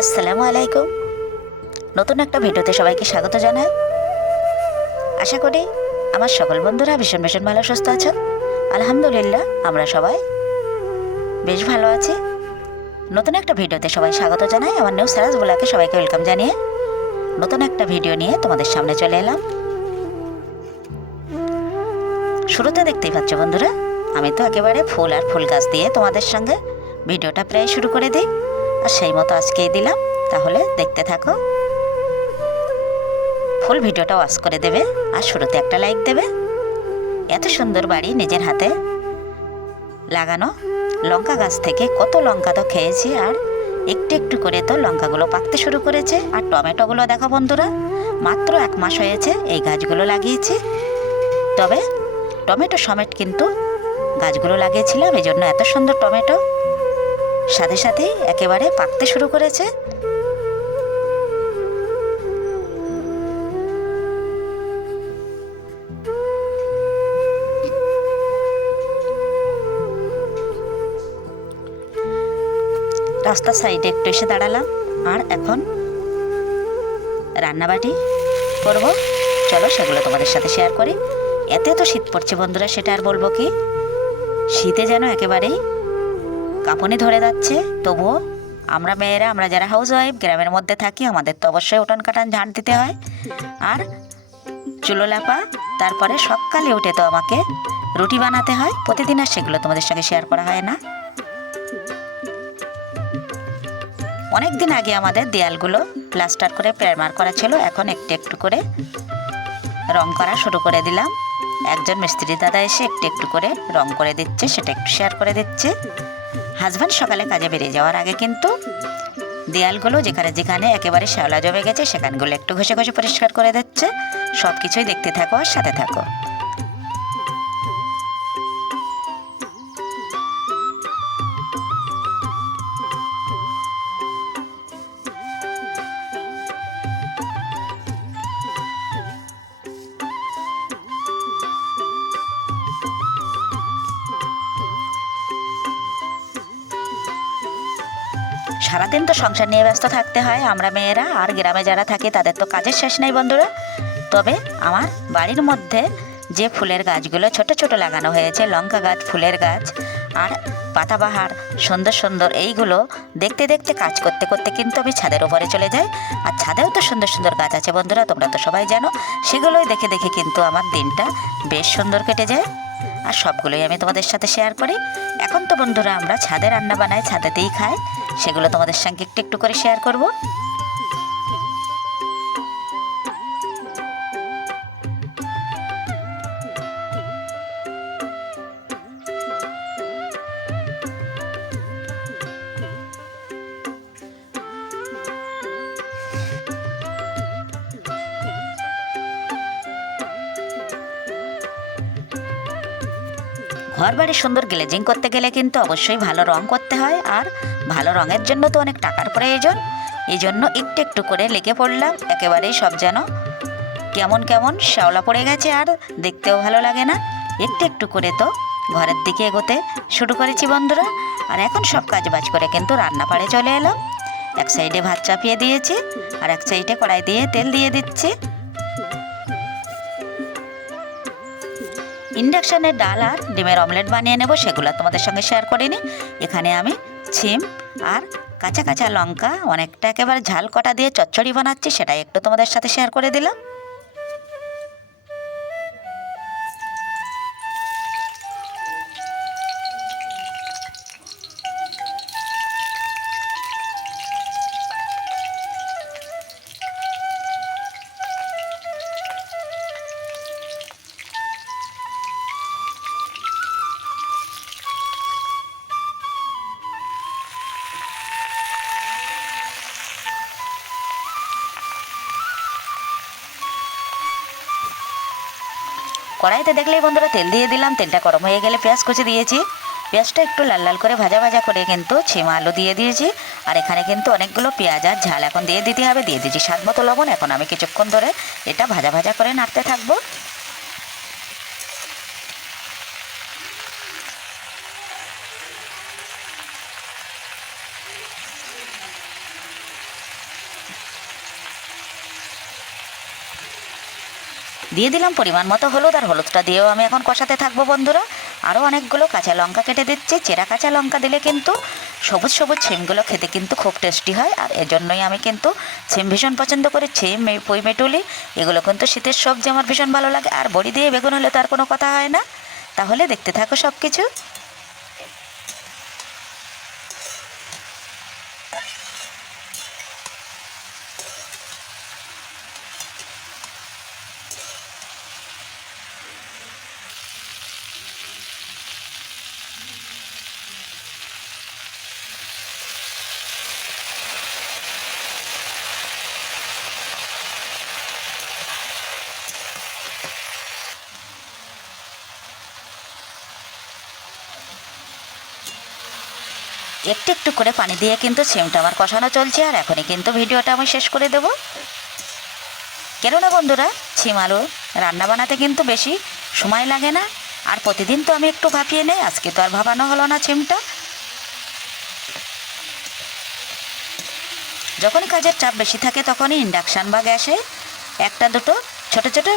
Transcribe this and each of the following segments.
আসসালামু আলাইকুম। নতুন একটা ভিডিওতে সবাইকে স্বাগত জানাই। আশা করি আমার সকল বন্ধুরা ভীষণ ভীষণ ভালো সুস্থ আছো। আলহামদুলিল্লাহ আমরা সবাই বেশ ভালো আছি। নতুন একটা ভিডিওতে সবাই স্বাগত জানাই। আমার নিউ সারাজ ব্লগে সবাইকে ওয়েলকাম জানিয়ে নতুন একটা ভিডিও নিয়ে তোমাদের সামনে চলে এলাম। শুরুতে দেখতেই পাচ্ছ বন্ধুরা, আমি তো একেবারে ফুল আর ফুল গাছ দিয়ে তোমাদের সঙ্গে ভিডিওটা প্রায় শুরু করে দিই, আর সেই মতো আজকেই দিলাম। তাহলে দেখতে থাকো, ফুল ভিডিওটা ওয়াচ করে দেবে আর শুরুতে একটা লাইক দেবে। এত সুন্দর বাড়ি নিজের হাতে লাগানো লঙ্কা গাছ থেকে কত লঙ্কা তো খেয়েছি, আর একটু একটু করে তো লঙ্কাগুলো পাকতে শুরু করেছে। আর টমেটোগুলো দেখো বন্ধুরা, মাত্র 1 মাস হয়েছে এই গাছগুলো লাগিয়েছি। তবে টমেটো সমেত কিন্তু গাছগুলো লাগিয়েছিলাম, এই জন্য এত সুন্দর টমেটো সাথে সাথেই একেবারে পাকতে শুরু করেছে। রাস্তার সাইডে একটু এসে দাঁড়ালাম, আর এখন রান্নাবাটি করব। চলো সেগুলো তোমাদের সাথে শেয়ার করি। এতে তো শীত পড়ছে বন্ধুরা, সেটা আর বলবো কি, শীতে যেন একেবারেই কাঁপুনি ধরে যাচ্ছে। তবুও আমরা মেয়েরা, আমরা যারা হাউস ওয়াইফ গ্রামের মধ্যে থাকি, আমাদের তো অবশ্যই উঠান কাটান ঝাঁট দিতে হয় আর চুলো লাপা। তারপরে সকালে উঠে তো আমাকে রুটি বানাতে হয় প্রতিদিন, আর সেগুলো তোমাদের সঙ্গে শেয়ার করা হয় না। অনেক দিন আগে আমাদের দেয়ালগুলো প্লাস্টার করে প্রাইমার করা ছিল, এখন একটু একটু করে রং করা শুরু করে দিলাম। একজন মিস্ত্রি দাদা এসে একটু একটু করে রং করে দিচ্ছে, সেটা একটু শেয়ার করে দিচ্ছে। হাজব্যান্ড সকালে কাজে বেরিয়ে যাওয়ার আগে কিন্তু দেয়ালগুলো যেখানে যেখানে একেবারে শ্যাওলা জমে গেছে সেখানগুলো একটু ঘষে ঘষে পরিষ্কার করে দিচ্ছে। সব কিছুই দেখতে থাকো আর সাথে থাকো। সারাদিন তো সংসার নিয়ে ব্যস্ত থাকতে হয় আমরা মেয়েরা, আর গ্রামে যারা থাকে তাদের তো কাজের শেষ নেই বন্ধুরা। তবে আমার বাড়ির মধ্যে যে ফুলের গাছগুলো ছোট ছোট লাগানো হয়েছে, লঙ্কা গাছ, ফুলের গাছ আর পাতাবাহার সুন্দর সুন্দর, এইগুলো দেখতে দেখতে কাজ করতে করতে কিন্তু আমি ছাদের উপরে চলে যাই। আর ছাদেও তো সুন্দর সুন্দর গাছ আছে বন্ধুরা, তোমরা তো সবাই জানো। সেগুলোই দেখে দেখে কিন্তু আমার দিনটা বেশ সুন্দর কেটে যায়, আর সবগুলোই আমি তোমাদের সাথে শেয়ার করি। এখন তো বন্ধুরা আমরা ছাদে রান্না বানাই, ছাদেতেই খাই, সেগুলো তোমাদের সঙ্গে একটু একটু করে শেয়ার করব। ঘর বাড়ি সুন্দর গ্লেজিং করতে গেলে কিন্তু অবশ্যই ভালো রং করতে হয়, আর ভালো রঙের জন্য তো অনেক টাকার প্রয়োজন। এই জন্য একটু একটু করে লেগে পড়লাম। একেবারেই সব যেন কেমন কেমন শ্যাওলা পড়ে গেছে, আর দেখতেও ভালো লাগে না। একটু একটু করে তো ঘরের দিকে এগোতে শুরু করেছি বন্ধুরা। আর এখন সব কাজ বাজ করে কিন্তু রান্নাপাড়ে চলে এলাম। এক সাইডে ভাত চাপিয়ে দিয়েছি, আর এক সাইডে কড়াই দিয়ে তেল দিয়ে দিচ্ছি। ইন্ডাকশানের ডাল আর ডিমের অমলেট বানিয়ে নেব, সেগুলো তোমাদের সঙ্গে শেয়ার করিনি। এখানে আমি ছিম আর কাঁচা কাঁচা লঙ্কা অনেকটা একেবারে ঝাল কটা দিয়ে চচ্চড়ি বানাচ্ছি, সেটাই একটু তোমাদের সাথে শেয়ার করে দিলাম। কড়াইতে দেখলেই বন্ধুরা তেল দিয়ে দিলাম। তেলটা গরম হয়ে গেলে পেঁয়াজ কুচি দিয়েছি। পেঁয়াজটা একটু লাল লাল করে ভাজা ভাজা করে কিন্তু ছিমা আলু দিয়ে দিয়েছি। আর এখানে কিন্তু অনেকগুলো পেঁয়াজ আর ঝাল এখন দিয়ে দিতে হবে। দিয়ে দিয়েছি স্বাদ মতো লবণ। এখন আমি কিছুক্ষণ ধরে এটা ভাজা ভাজা করে নাড়তে থাকবো। দিয়ে দিলাম পরিমাণ মতো হলুদ, আর হলুদটা দিয়েও আমি এখন কষাতে থাকবো বন্ধুরা। আরও অনেকগুলো কাঁচা লঙ্কা কেটে দিচ্ছি। চেরা কাঁচা লঙ্কা দিলে কিন্তু সবুজ সবুজ ছিমগুলো খেতে কিন্তু খুব টেস্টি হয়, আর এজন্যই আমি কিন্তু ছিম ভীষণ পছন্দ করি। ছিম, পুঁই মেটুলি এগুলো কিন্তু শীতের সবজি আমার ভীষণ ভালো লাগে, আর বড়ি দিয়ে বেগুন হলে তো আর কোনো কথা হয় না। তাহলে দেখতে থাকো সব কিছু। একটু একটু করে পানি দিয়ে কিন্তু সিমটা আমার কষানো চলছে, আর এখনই কিন্তু ভিডিওটা আমি শেষ করে দেব। কেননা বন্ধুরা, ছিম আলু রান্না বানাতে কিন্তু বেশি সময় লাগে না, আর প্রতিদিন তো আমি একটু ভাপিয়ে নেই, আজকে তো আর ভাপানো হলো না ছিমটা। যখনই কাজের চাপ বেশি থাকে তখনই ইন্ডাকশান বা গ্যাসে একটা দুটো ছোটো ছোটো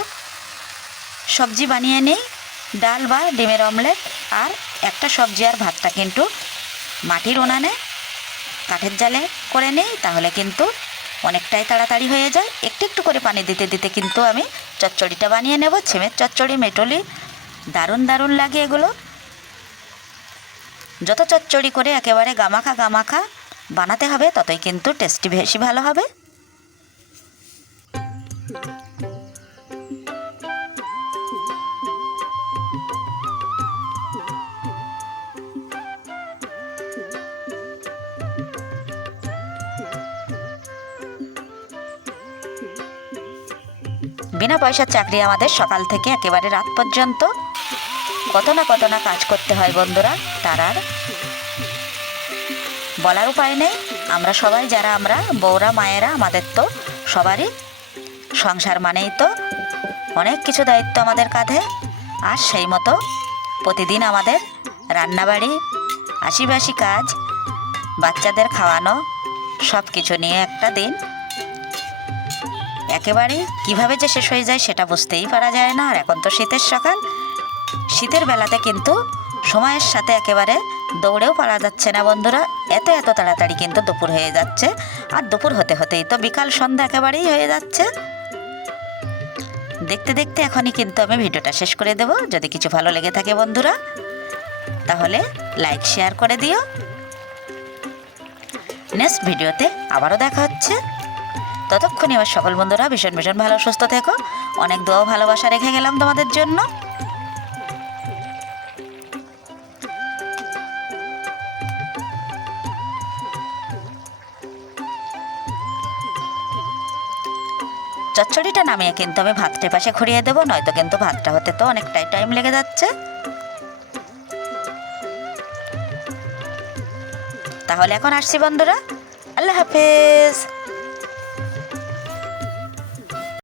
সবজি বানিয়ে নিই, ডাল বা ডিমের অমলেট। আর একটা সবজি আর ভাতটা কিন্তু মাটির উনানে কাঠের জালে করে নিই, তাহলে কিন্তু অনেকটাই তাড়াতাড়ি হয়ে যায়। একটু একটু করে পানি দিতে দিতে কিন্তু আমি চচ্চড়িটা বানিয়ে নেব। ছিমের চচ্চড়ি, মেটলি দারুণ দারুণ লাগে এগুলো। যত চচ্চড়ি করে একেবারে গামাখা গামাখা বানাতে হবে ততই কিন্তু টেস্টি বেশি ভালো হবে। বিনা পয়সার চাকরি আমাদের, সকাল থেকে একেবারে রাত পর্যন্ত কত না কাজ করতে হয় বন্ধুরা, তার আর বলার উপায় নেই। আমরা সবাই যারা আমরা বউরা মায়েরা, আমাদের তো সবারই সংসার মানেই তো অনেক কিছু দায়িত্ব আমাদের কাঁধে, আর সেই মতো প্রতিদিন আমাদের রান্নাবাড়ি, আশিবাসি কাজ, বাচ্চাদের খাওয়ানো, সব কিছু নিয়ে একটা দিন একেবারে কিভাবে যে শেষ হয়ে যায় সেটা বুঝতেই পারা যায় না। আর এখন তো শীতের সকাল, শীতের বেলাতে কিন্তু সময়ের সাথে একেবারে দৌড়েও পারা যাচ্ছে না বন্ধুরা, এত এত তাড়াতাড়ি কিন্তু দুপুর হয়ে যাচ্ছে, আর দুপুর হতে হতেই তো বিকাল সন্ধ্যা একেবারেই হয়ে যাচ্ছে। দেখতে দেখতে এখনই কিন্তু আমি ভিডিওটা শেষ করে দেব। যদি কিছু ভালো লেগে থাকে বন্ধুরা, তাহলে লাইক শেয়ার করে দিও। নেক্সট ভিডিওতে আবারও দেখা হচ্ছে। ততক্ষণে আমার সকল বন্ধুরা ভীষণ ভীষণ ভালো সুস্থ থেকো। অনেক দোয়া ভালোবাসা রেখে গেলাম তোমাদের জন্য। চচ্চড়িটা নামিয়ে কিন্তু আমি ভাতটার পাশে ঘুরিয়ে দেবো, নয়তো কিন্তু ভাতটা হতে তো অনেকটাই টাইম লেগে যাচ্ছে। তাহলে এখন আসছি বন্ধুরা, আল্লাহ হাফেজ।